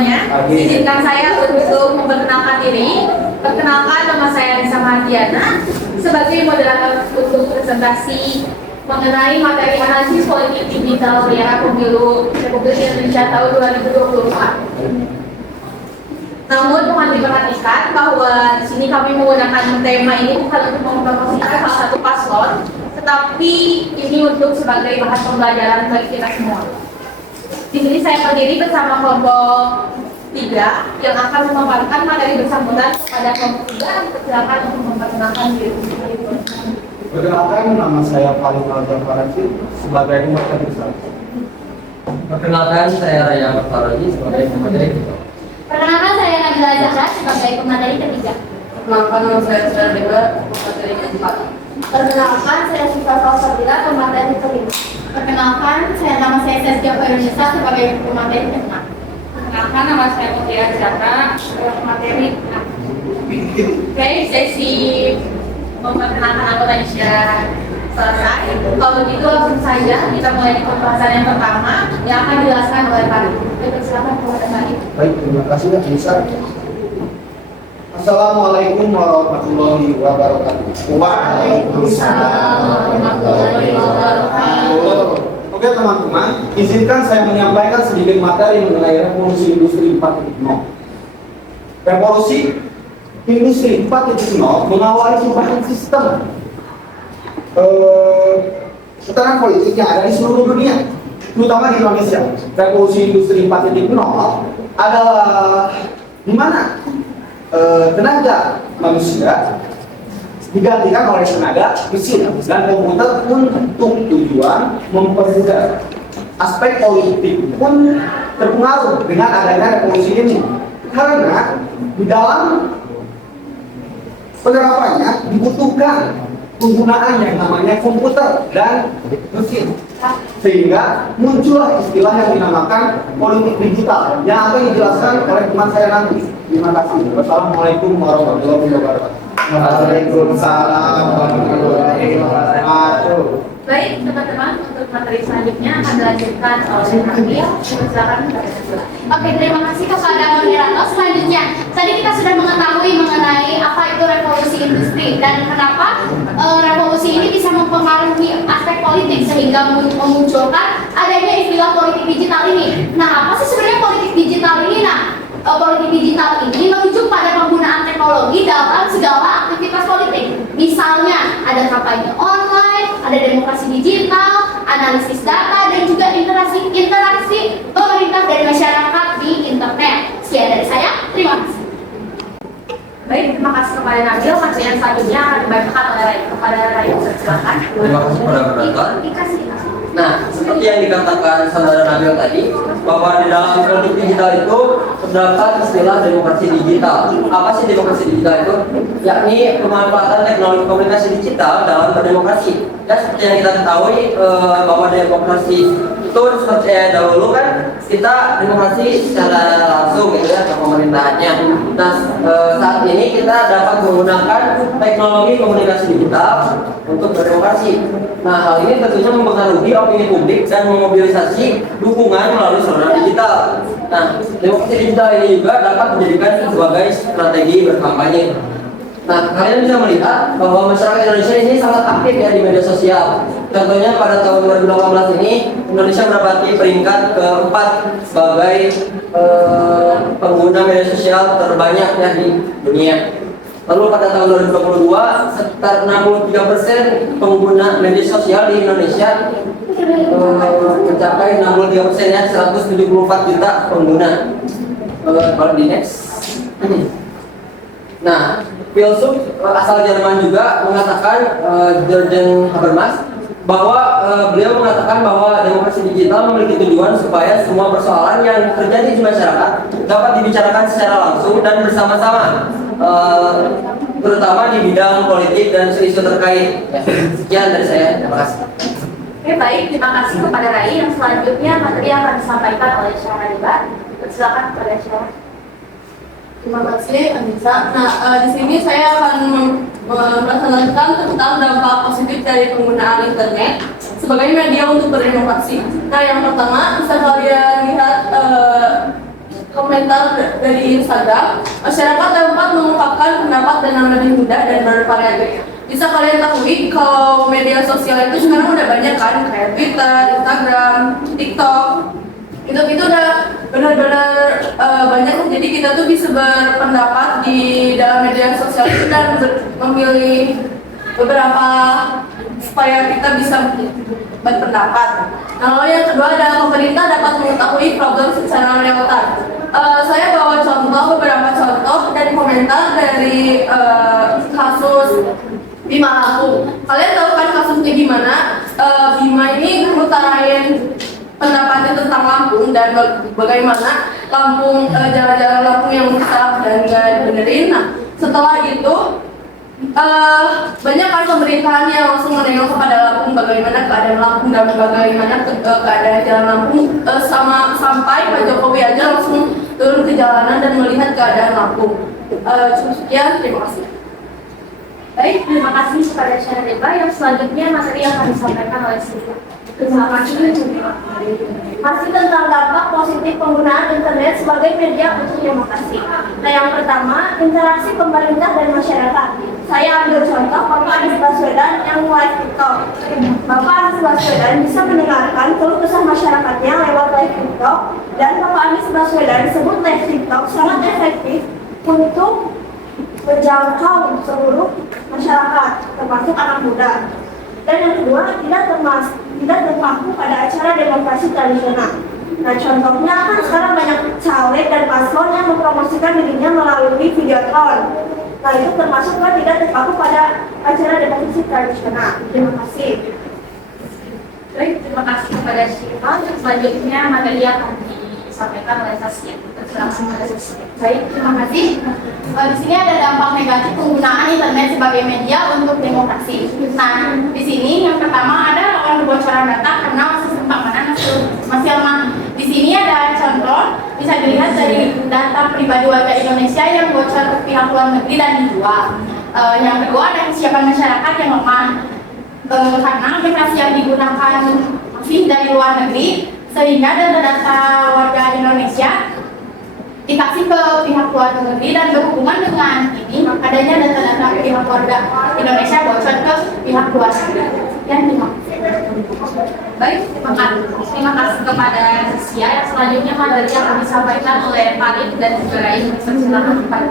semuanya. Izinkan saya untuk memperkenalkan diri. Perkenalkan, nama saya Nisa Mardiana sebagai moderator untuk presentasi mengenai materi analisis politik digital di era pemilu Republik Indonesia tahun 2024. Namun mohon diperhatikan bahwa di sini kami menggunakan tema ini bukan untuk mempromosikan salah satu paslon, tetapi ini untuk sebagai bahan pembelajaran bagi kita semua. Di sini saya berdiri bersama kelompok 3 yang akan memaparkan materi bersangkutan kepada kelompok 3. Silakan untuk memperkenalkan diri. Perkenalkan, nama saya Farid Al-Jafaraji sebagai pemateri besar. Perkenalkan, saya Raya Faroji sebagai pemateri kedua. Perkenalkan, saya Nabila Zahra sebagai pemateri ketiga. Perkenalkan, nama saya Sarah Deba, pemateri keempat. Perkenalkan, saya Syifa Fauzila, pemateri kelima. Perkenalkan, nama saya Saskia Fairunisa sebagai pemateri keenam. Perkenalkan, nama saya Mutia Zahra sebagai pemateri 6. Oke, sesi memperkenalkan anggotanya sudah selesai. Kalau begitu langsung saja kita mulai pembahasan yang pertama yang akan dijelaskan oleh Farid. Silakan kepada Farid. Baik, terima kasih ya Nisa. Assalamualaikum warahmatullahi wabarakatuh. Waalaikumsalam warahmatullahi wabarakatuh. Oke teman-teman, izinkan saya menyampaikan sedikit materi mengenai revolusi industri 4.0. Revolusi industri 4.0 mengawali perubahan sistem tatanan politik yang ada di seluruh dunia, terutama di Indonesia. Revolusi industri 4.0 adalah di mana tenaga manusia digantikan oleh tenaga mesin dan komputer untuk tujuan mempermudah. Aspek politik pun terpengaruh dengan adanya revolusi ini karena di dalam penerapannya dibutuhkan penggunaan yang namanya komputer dan mesin, sehingga muncullah istilah yang dinamakan politik digital yang akan dijelaskan oleh teman saya nanti. Terima kasih. Wassalamualaikum warahmatullahi wabarakatuh. Waalaikumsalam warahmatullahi wabarakatuh. Baik teman-teman, untuk materi selanjutnya akan dilanjutkan oleh Nabil. Silakan kepada Nabil. Oke, terima kasih kepada moderator. Selanjutnya, tadi kita sudah mengetahui mengenai apa itu revolusi industri dan kenapa revolusi ini bisa mempengaruhi aspek politik sehingga memunculkan adanya istilah politik digital ini. Nah, apa sih sebenarnya politik digital ini? Politik digital ini merujuk pada penggunaan teknologi dalam segala aktivitas politik. Misalnya, ada kampanye online, ada demokrasi digital, analisis data, dan juga interaksi pemerintah dan masyarakat di internet. Sekian dari saya, terima kasih. Baik, terima kasih kepada Nabil. Materi yang selanjutnya akan dibacakan oleh kepada Raya. Silakan. Terima kasih kepada penonton. Dikasih. Nah, seperti yang dikatakan saudara Nabil tadi, bahwa di dalam politik digital itu terdapat istilah demokrasi digital. Apa sih demokrasi digital itu? Yakni pemanfaatan teknologi komunikasi digital dalam berdemokrasi. Ya, seperti yang kita ketahui bahwa demokrasi itu seperti dahulu kan kita demokrasi secara langsung gitu ya ke pemerintahannya. Nah, saat ini kita dapat menggunakan teknologi komunikasi digital untuk berdemokrasi. Nah, hal ini tentunya mempengaruhi opini publik dan memobilisasi dukungan melalui saluran digital. Nah, demokrasi digital ini juga dapat dijadikan sebagai strategi berkampanye. Nah, kalian bisa melihat bahwa masyarakat Indonesia ini sangat aktif ya di media sosial. Contohnya pada tahun 2018 ini Indonesia menempati peringkat keempat sebagai pengguna media sosial terbanyak ya di dunia. Lalu pada tahun 2022 sekitar 63% pengguna media sosial di Indonesia mencapai 63% ya, 174 juta pengguna. Kalau di next. Nah, filsuf asal Jerman juga mengatakan, Jürgen Habermas, bahwa beliau mengatakan bahwa demokrasi digital memiliki tujuan supaya semua persoalan yang terjadi di masyarakat dapat dibicarakan secara langsung dan bersama-sama, terutama di bidang politik dan isu-isu terkait. Sekian dari saya, terima kasih. Oke, baik, terima kasih kepada Rai. Yang selanjutnya materi yang akan disampaikan oleh Syara Deba. Silakan kepada Syara. Terima kasih, Anissa. Nah, di sini saya akan memperkenalkan tentang dampak positif dari penggunaan internet sebagai media untuk berdemokrasi. Nah, yang pertama bisa kalian lihat komentar dari Instagram, masyarakat dapat mengungkapkan pendapat dengan lebih mudah dan bervariatif. Bisa kalian ketahui kalau media sosial itu sekarang udah banyak kan, kayak Twitter, Instagram, TikTok. Itu udah benar-benar banyak. Jadi kita tuh bisa berpendapat di dalam media sosial itu dan memilih beberapa supaya kita bisa berpendapat. Nah, lalu yang kedua adalah pemerintah dapat mengetahui problem secara real time. Saya bawa beberapa contoh dari komentar dari kasus Bima Lampung. Kalian tahu kan kasusnya gimana? Bima ini ngutarain pendapatnya tentang Lampung dan bagaimana jalan-jalan Lampung yang rusak dan nggak dibenerin. Nah, setelah itu banyak kan pemerintahan yang langsung menengok kepada Lampung, bagaimana keadaan Lampung dan bagaimana keadaan jalan Lampung, sampai Pak Jokowi aja langsung turun ke jalanan dan melihat keadaan Lampung. Cukup sekian, terima kasih. Baik, terima kasih kepada Syarif. Yang selanjutnya materi yang akan disampaikan oleh Siti. Terima kasih. Masih tentang dampak positif penggunaan internet sebagai media untuk demokrasi. Nah, yang pertama, interaksi pemerintah dan masyarakat. Saya ambil contoh Bapak Anies Baswedan yang live TikTok. Bapak Anies Baswedan bisa mendengarkan keluh kesah masyarakatnya lewat live TikTok, dan Bapak Anies Baswedan sebut live TikTok sangat efektif untuk menjangkau seluruh masyarakat, termasuk anak muda. Dan yang kedua, tidak terpaku pada acara demokrasi tradisional. Nah, contohnya kan sekarang banyak caleg dan paslon yang mempromosikan dirinya melalui videotron. Nah, itu termasuk kan tidak terpaku pada acara demokrasi tradisional. Terima kasih. Baik, terima kasih kepada Syifa. Untuk selanjutnya materi yang akan disampaikan oleh Saskia. Baik, terima kasih. Di sini ada dampak negatif penggunaan internet sebagai media untuk demokrasi. Nah, di sini yang pertama ada laporan kebocoran data karena sistem keamanan masih lemah. Di sini ada contoh, bisa dilihat dari data pribadi warga Indonesia yang bocor ke pihak luar negeri dan dijual. Yang kedua ada kesiapan masyarakat yang lemah karena aplikasi yang digunakan masih dari luar negeri, sehingga data-data warga Indonesia dikasih ke pihak luar negeri dan berhubungan dengan ini adanya data-data pihak warga Indonesia bocor ke pihak luar negeri. Yang Baik, terima kasih kepada Sia. Yang selanjutnya materi yang akan disampaikan oleh Farid dan juga Raih. Silakan Pak.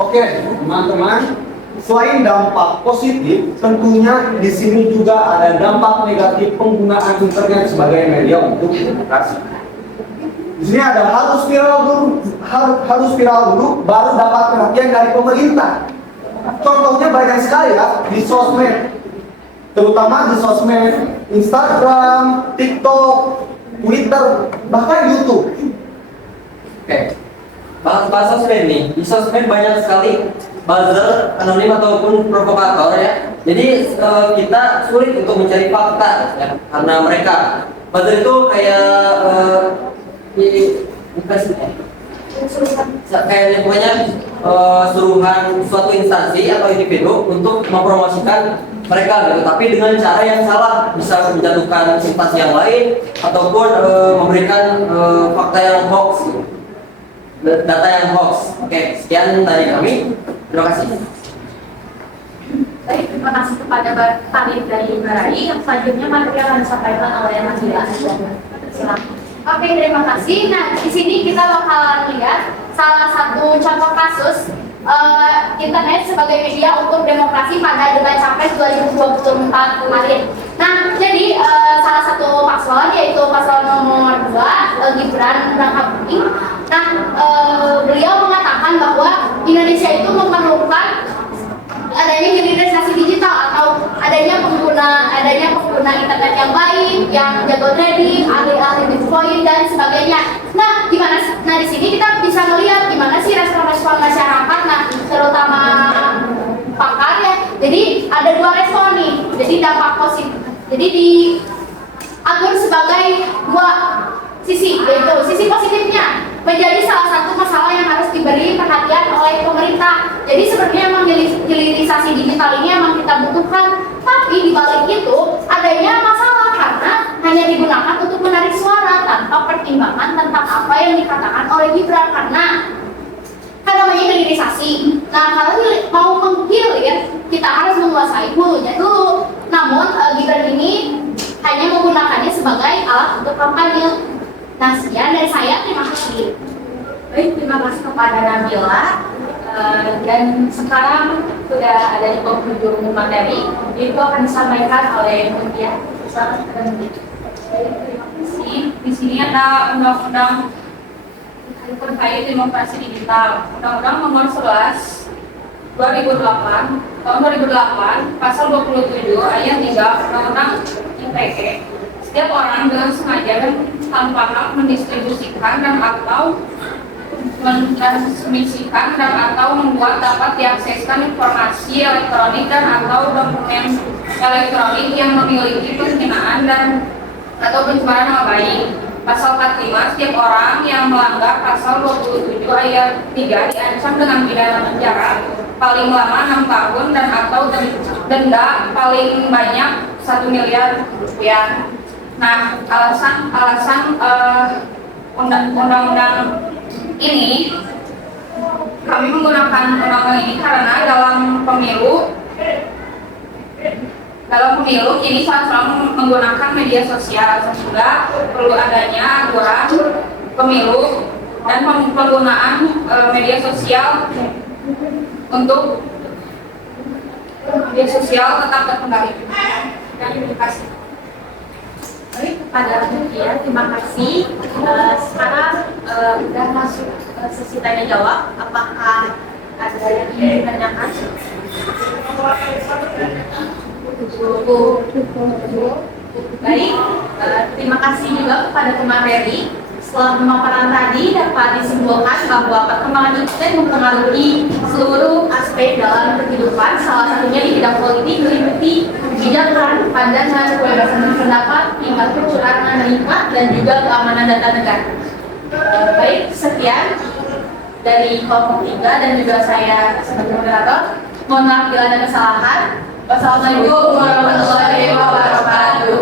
Oke, teman-teman. Selain dampak positif, tentunya di sini juga ada dampak negatif penggunaan internet sebagai media untuk demokrasi. Di sini ada harus viral dulu, baru dapat perhatian dari pemerintah. Contohnya banyak sekali ya di sosmed, terutama di sosmed Instagram, TikTok, Twitter, bahkan YouTube. Oke. Bahas sosmed nih, di sosmed banyak sekali buzzer, anonim ataupun provokator ya. Jadi kita sulit untuk mencari fakta ya, karena mereka buzzer itu kayak kayak pokoknya suruhan suatu instansi atau individu untuk mempromosikan mereka gitu, tapi dengan cara yang salah, bisa menjatuhkan instansi yang lain ataupun memberikan fakta yang hoax, data yang hoax. Oke, sekian dari kami. Terima kasih. Baik, terima kasih kepada Farid dari Barai. Yang selanjutnya materi yang akan disampaikan oleh Mas Bila. Silakan. Oke, terima kasih. Nah, di sini kita bakalan lihat salah satu contoh kasus internet sebagai media untuk demokrasi pada debat Capres 2024 kemarin. Nah, jadi salah satu paslon yaitu paslon nomor 2 Gibran Rakabuming. Nah, beliau mengatakan bahwa Indonesia itu memerlukan adanya hilirisasi digital atau adanya pengguna internet yang baik, yang jago trading, ahli-ahli Bitcoin dan sebagainya. Nah, di sini kita bisa melihat gimana sih respon-respon masyarakat, nah terutama pakar ya. Jadi ada dua respon nih. Jadi dampak positif. Jadi diatur sebagai dua sisi, yaitu sisi positifnya menjadi salah satu masalah yang harus diberi perhatian oleh pemerintah. Jadi sebenarnya memang hilirisasi digital ini memang kita butuhkan, tapi di balik itu adanya masalah karena hanya digunakan untuk menarik suara tanpa pertimbangan Nah, kalau mau menghilir, kita harus menguasai hulunya dulu. Namun, Gibran ini hanya menggunakannya sebagai alat untuk kampanye. Nah, sekian dari saya. Terima kasih. Baik, terima kasih kepada Nabila. Dan sekarang sudah ada di penghujung materi, itu akan disampaikan oleh Mutia. Selamat berhenti. Terima kasih. Di sini ada undang-undang terkait demokrasi digital. Undang-Undang Nomor 11 2008 tahun 2008 pasal 27 ayat 3 Undang-Undang ITE. Setiap orang dengan sengaja dan tanpa hak mendistribusikan dan atau mentransmisikan dan atau membuat dapat diakseskan informasi elektronik dan atau dokumen elektronik yang memiliki penghinaan dan atau pencemaran nama baik. Pasal 45, setiap orang yang melanggar pasal 27 ayat 3 diancam dengan pidana penjara paling lama 6 tahun dan atau denda paling banyak 1 miliar rupiah. Nah, alasan undang-undang ini, kami menggunakan undang-undang ini karena dalam pemilu ini selalu menggunakan media sosial, sehingga perlu adanya aturan pemilu dan penggunaan media sosial untuk media sosial tetap terkendali. Terima kasih. Baik, kepada Mutia, terima kasih. Sekarang sudah masuk sesi tanya jawab. Apakah ada yang ingin ditanyakan? Baik, terima kasih juga kepada pemateri. Setelah pemaparan tadi dapat disimpulkan bahwa perkembangan internet mempengaruhi seluruh aspek dalam kehidupan, salah satunya di bidang politik meliputi kebijakan, pandangan, kebebasan berpendapat, tingkat kecurangan lingkungan, dan juga keamanan data negara. Baik, sekian dari kelompok 3 dan juga saya sebagai moderator. Mohon maaf bila ada kesalahan. Wassalamualaikum warahmatullahi wabarakatuh.